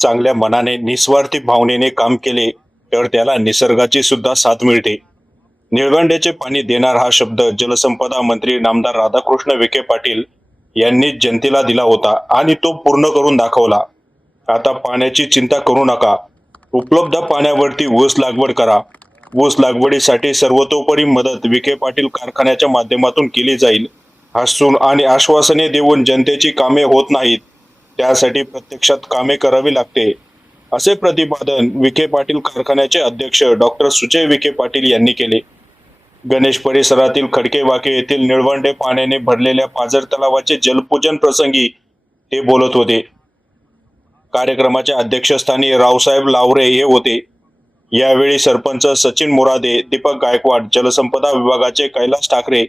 चांगल्या मनाने निस्वार्थी भावनेने काम केले तर त्याला निसर्गाची सुद्धा साथ मिळते. निळगंड्याचे पाणी देणार हा शब्द जलसंपदा मंत्री नामदार राधाकृष्ण विखे पाटील यांनी जनतेला दिला होता आणि तो पूर्ण करून दाखवला. आता पाण्याची चिंता करू नका. उपलब्ध पाण्यावरती ऊस लागवड करा. ऊस लागवडीसाठी सर्वतोपरी मदत विखे पाटील कारखान्याच्या माध्यमातून केली जाईल. हसून आणि आश्वासने देऊन जनतेची कामे होत नाहीत. त्यासाठी प्रत्यक्षात कामे करावी लागते. असे प्रतिपादन विखे पाटील कारखान्याचे अध्यक्ष डॉक्टर सुजय विखे पाटील यांनी केले. गणेश परिसरातील खडके वाके येथील निळवंडे पाण्याने भरलेल्या पाझर तलावाचे जलपूजन प्रसंगी ते बोलत होते. कार्यक्रमाच्या अध्यक्षस्थानी रावसाहेब लावरे हे होते. यावेळी सरपंच सचिन मुरादे दीपक गायकवाड जलसंपदा विभागाचे कैलास ठाकरे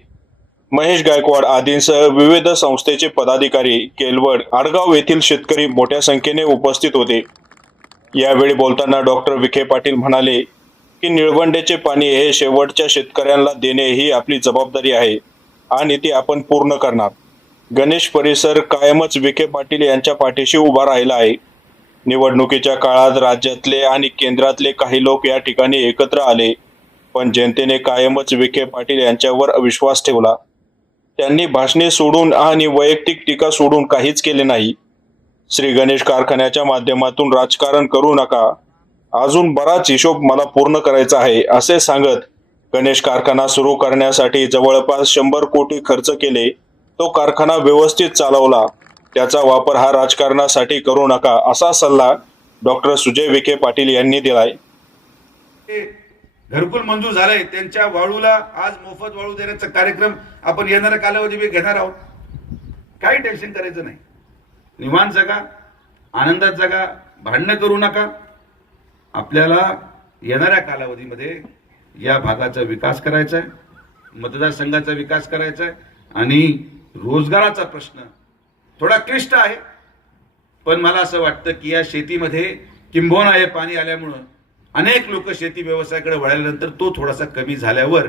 महेश गायकवाड आदींसह विविध संस्थेचे पदाधिकारी केलवड आडगाव येथील शेतकरी मोठ्या संख्येने उपस्थित होते. यावेळी बोलताना डॉक्टर विखे पाटील म्हणाले की निळवंडेचे पाणी हे शेवटच्या शेतकऱ्यांना देणे ही आपली जबाबदारी आहे आणि ती आपण पूर्ण करणार. गणेश परिसर कायमच विखे पाटील यांच्या पाठीशी उभा राहिला आहे. निवडणुकीच्या काळात राज्यातले आणि केंद्रातले काही लोक या ठिकाणी एकत्र आले पण जनतेने कायमच विखे पाटील यांच्यावर विश्वास ठेवला. त्यांनी भाषणे सोडून आणि वैयक्तिक टीका सोडून काहीच केले नाही. श्री गणेश कारखान्याच्या माध्यमातून राजकारण करू नका. अजून बराच हिशोब मला पूर्ण करायचा आहे असे सांगत गणेश कारखाना सुरू करण्यासाठी जवळपास शंभर कोटी खर्च केले. तो कारखाना व्यवस्थित चालवला. त्याचा वापर हा राजकारणासाठी करू नका असा सल्ला डॉक्टर सुजय विखे पाटील यांनी दिलाय. घरकुल मंजूर झालंय. त्यांच्या वाळूला आज मोफत वाळू देण्याचा कार्यक्रम आपण येणाऱ्या कालावधी मी घेणार आहोत. काही टेन्शन करायचं नाही. निवांत जगा आनंदात जगा भांडणं करू नका. आपल्याला येणाऱ्या कालावधीमध्ये या भागाचा विकास करायचा आहे मतदारसंघाचा विकास करायचा आहे आणि रोजगाराचा प्रश्न थोडा क्लिष्ट आहे. पण मला असं वाटतं की या शेतीमध्ये किंबोना हे पाणी आल्यामुळं अनेक लोक शेती व्यवसायाकडे वळाल्यानंतर तो थोडासा कमी झाल्यावर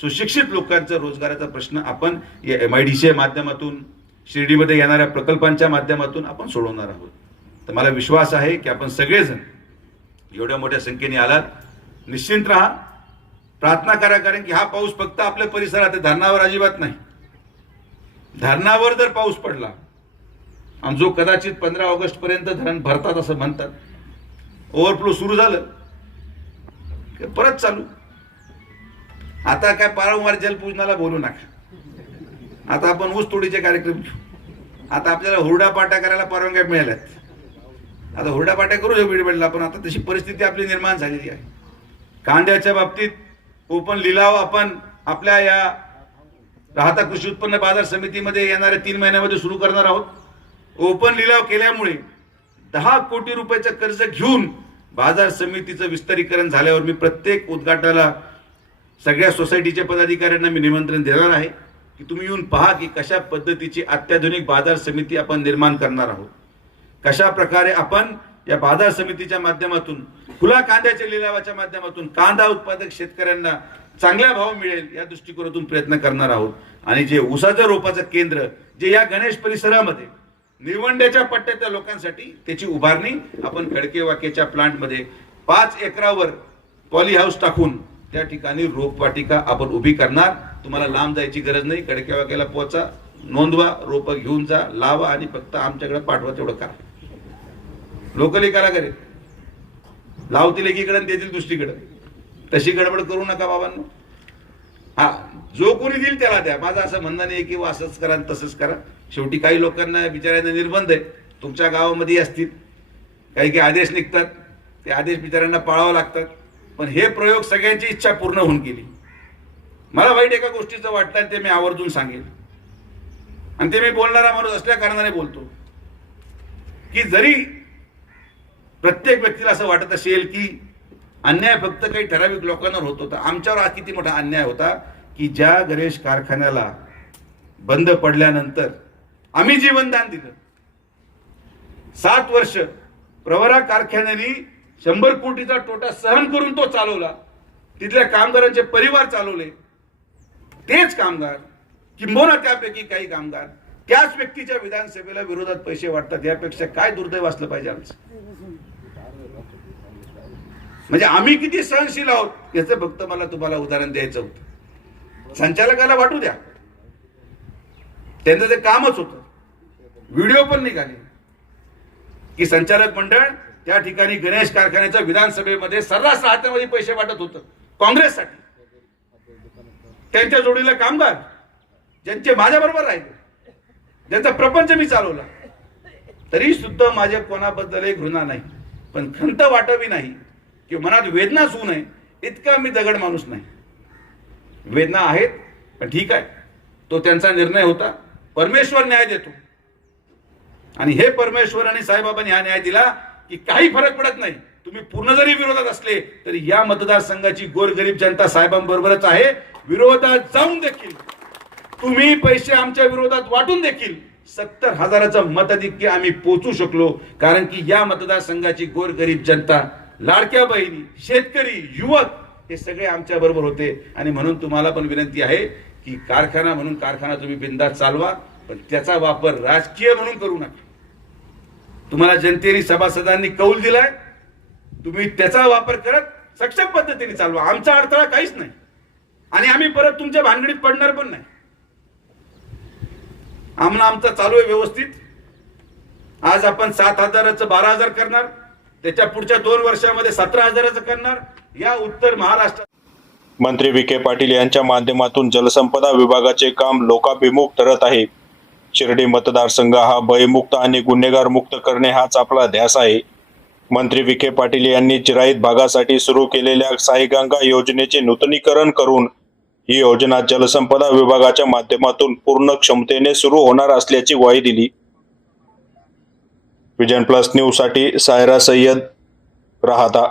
सुशिक्षित लोकांचा रोजगाराचा प्रश्न आपण या एम आय डी सीच्या माध्यमातून शिर्डीमध्ये येणाऱ्या प्रकल्पांच्या माध्यमातून आपण सोडवणार आहोत. तर मला विश्वास आहे की आपण सगळेजण एवढ्या मोठ्या संख्येने आलात. निश्चिंत राहा. प्रार्थना करा कारण की हा पाऊस फक्त आपल्या परिसरात आहे. धरणावर अजिबात नाही. धरणावर जर पाऊस पडला आणि जो कदाचित पंधरा ऑगस्ट पर्यंत धरण भरतात असं म्हणतात ओव्हरफ्लो सुरू झालं. परत चालू. आता काय पारंवार जलपूजनाला बोलू नका. आता आपण ऊस तोडीचे कार्यक्रम घेऊ. आता आपल्याला हुरडा पाट्या करायला परवानग्या मिळाल्यात. आता हुरडा पाट्या करू शकतो बीडबेडला पण आता तशी परिस्थिती आपली निर्माण झालेली आहे. कांद्याच्या बाबतीत ओपन लिलाव आपण आपल्या या राहता कृषी उत्पन्न बाजार समितीमध्ये येणाऱ्या तीन महिन्यामध्ये सुरू करणार आहोत. ओपन लिलाव केल्यामुळे दहा कोटी रुपयाचं कर्ज घेऊन बाजार समितीचं विस्तारीकरण झाल्यावर मी प्रत्येक उद्घाटनाला सगळ्या सोसायटीच्या पदाधिकाऱ्यांना मी निमंत्रण देणार आहे की तुम्ही येऊन पहा की कशा पद्धतीची अत्याधुनिक बाजार समिती आपण निर्माण करणार आहोत. कशा प्रकारे आपण या बाजार समितीच्या माध्यमातून खुला कांद्याच्या लिलावाच्या माध्यमातून कांदा उत्पादक शेतकऱ्यांना चांगला भाव मिळेल या दृष्टिकोनातून प्रयत्न करणार आहोत. आणि जे ऊसाचं रोपाचं केंद्र जे या गणेश परिसरामध्ये निवंड्याच्या पट्ट्यातल्या लोकांसाठी त्याची उभारणी आपण खडके वाकेच्या प्लांटमध्ये पाच एकरावर पॉली हाऊस टाकून त्या ठिकाणी रोपवाटिका आपण उभी करणार. तुम्हाला लांब जायची गरज नाही. खडके वाक्याला पोचा नोंदवा रोपं घेऊन जा लावा आणि फक्त आमच्याकडे पाठवा तेवढं करा. लोकली करा करेल लावतील एकीकडे देतील दुसरीकडे. तशी गडबड करू नका बाबांना. हा जो कोणी देईल त्याला द्या. माझं असं म्हणणं नाही की वा असंच करा आणि तसंच करा. शेवटी काही लोकांना बिचाऱ्यांना निर्बंध आहे. तुमच्या गावामध्ये असतील. काही काही आदेश निघतात. ते आदेश बिचाऱ्यांना पाळावं लागतात. पण हे प्रयोग सगळ्यांची इच्छा पूर्ण होऊन गेली. मला वाईट एका गोष्टीचं वाटतं आणि ते मी आवर्जून सांगेन आणि ते मी बोलणारा माणूस असल्या कारणाने बोलतो. की जरी प्रत्येक व्यक्तीला असं वाटत असेल की अन्याय फक्त काही ठराविक लोकांवर होत होता. आमच्यावर हा किती मोठा अन्याय होता की ज्या गणेश कारखान्याला बंद पडल्यानंतर आम्ही जीवनदान दिलं. सात वर्ष प्रवरा कारखान्याने शंभर कोटीचा तोटा सहन करून तो चालवला. तिथल्या कामगारांचे परिवार चालवले. तेच कामगार किंबोना त्यापैकी काही कामगार त्याच व्यक्तीच्या विधानसभेला विरोधात पैसे वाटतात यापेक्षा काय दुर्दैव असलं पाहिजे आमचं? म्हणजे आम्ही किती सहनशील आहोत याचं फक्त मला तुम्हाला उदाहरण द्यायचं होतं. संचालकाला वाटू द्या. त्यांचं ते कामच होतं. व्हिडिओ पण निघाले. की संचालक मंडळ त्या ठिकाणी गणेश कारखान्याच्या विधानसभेमध्ये सर्रास हातामध्ये पैसे वाटत होतं. काँग्रेससाठी. त्यांच्या जोडीला कामगार. ज्यांचे माझ्याबरोबर राहिले. ज्यांचा प्रपंच मी चालवला. तरी सुद्धा माझ्या कोणाबद्दल घृणा नाही. पण खंत वाटावी नाही. की मनात वेदना होऊ नये इतका मी दगड माणूस नाही. वेदना आहेत पण ठीक आहे. तो त्यांचा निर्णय होता. परमेश्वर न्याय देतो. आणि हे परमेश्वर आणि साईबाबांनी हा न्याय दिला की काही फरक पडत नाही. तुम्ही पूर्ण जरी विरोधात असले तरी या मतदारसंघाची गोरगरीब जनता साहेबांबरोबरच आहे. विरोधात जाऊन देखील तुम्ही पैसे आमच्या विरोधात वाटून देखील सत्तर हजाराचं मताधिक्य आम्ही पोचू शकलो. कारण की या मतदारसंघाची गोरगरीब जनता लाडक्या बहिणी शेतकरी युवक हे सगळे आमच्या बरोबर होते. आणि म्हणून तुम्हाला पण विनंती आहे की कारखाना म्हणून कारखाना तुम्ही बिंदास चालवा पण त्याचा वापर राजकीय म्हणून करू नका. तुम्हाला जनतेने सभासदांनी कौल दिलाय. तुम्ही त्याचा वापर करत सक्षम पद्धतीने चालवा. आमचा अडथळा काहीच नाही. आणि आम्ही परत तुमच्या भानगडीत पडणार पण नाही. आम्हाला आमचा चालू आहे व्यवस्थित. आज आपण सात हजाराचं बारा हजार करणार. त्याच्या पुढच्या दोन वर्षामध्ये सतरा हजाराचं करणार या उत्तर महाराष्ट्रात मंत्री विखे पाटील यांच्या माध्यमातून जलसंपदा विभागाचे काम लोकाभिमुख ठरत आहे. शिर्डी मतदारसंघ हा भयमुक्त आणि गुन्हेगार मुक्त करणे हाच आपला ध्यास आहे. मंत्री विखे पाटील यांनी चिराईत भागासाठी सुरू केलेल्या साईगंगा योजनेचे नूतनीकरण करून ही योजना जलसंपदा विभागाच्या माध्यमातून पूर्ण क्षमतेने सुरू होणार असल्याची ग्वाही दिली. विजन प्लस न्यूजसाठी सायरा सय्यद राहता.